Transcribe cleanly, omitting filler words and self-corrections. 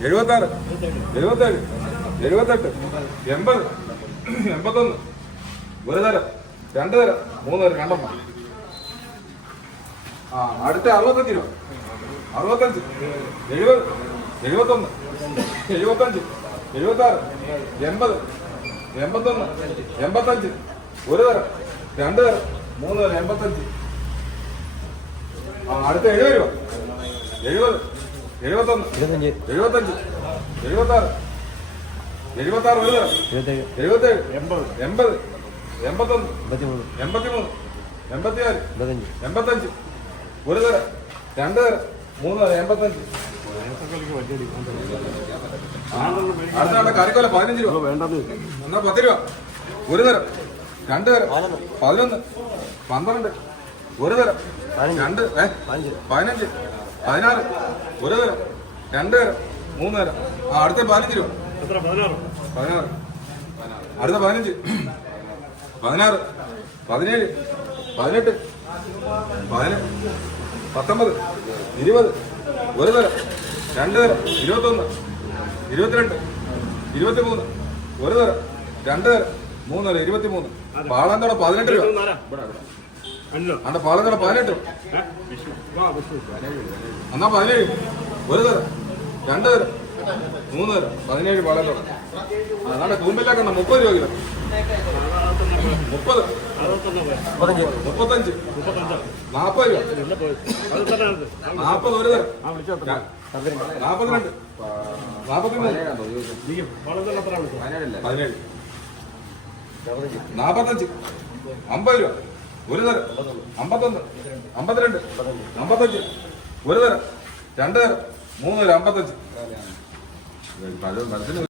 76, 77, 78, 80, 81, ഒരു തരം, രണ്ട് തരം, മൂന്ന് തരം, രണ്ടെണ്ണം. അടുത്ത 65 രൂപ, 65, 70, 71, 75, 76, 80, 81, 85, ഒരു തരം, രണ്ട് തരം, മൂന്ന് തരം, 85. അടുത്ത 70 രൂപ, 70, 71, 75, 76, 76, ഒരു തരം, 77, 80, 81, 83, 84, 85, ഒരു തരം, രണ്ട് തരം, മൂന്ന് തരം, 85. അടുത്ത കറിക്കൊല 15 രൂപ, എന്നാ 10 രൂപ, ഒരു തരം, രണ്ട് തരം, 11, 12, ഒരു തരം, രണ്ട്, 15, 16, ഒരു തരം, രണ്ട് തരം, മൂന്ന് തരം. അടുത്ത 15 രൂപ, 16, അടുത്ത 15, 16, 17, 18, 19, 20, ഒരു തരം, രണ്ട് തരം, 21, 22, 23, ഒരു തരം, രണ്ട് തരം, മൂന്ന് തരം, 23. പാളന്തോടെ 18 രൂപ, പാളന്തോടെ 18, എന്നാ 17, ഒരു തരം, രണ്ട് തരം, മൂന്ന് തരം, 17 പാളന്തോടെ. അതാണ് കൂമ്പില്ലാക്കണ്ട 30 രൂപ കിലോ, 30, 35, 40 രൂപ, 40, ഒരു തരം, 42, 43, 17, 45, 50 രൂപ, ഒരു തരം, 51, 52, 55, ഒരു തരം, രണ്ട് തരം, മൂന്ന് തരം, 55.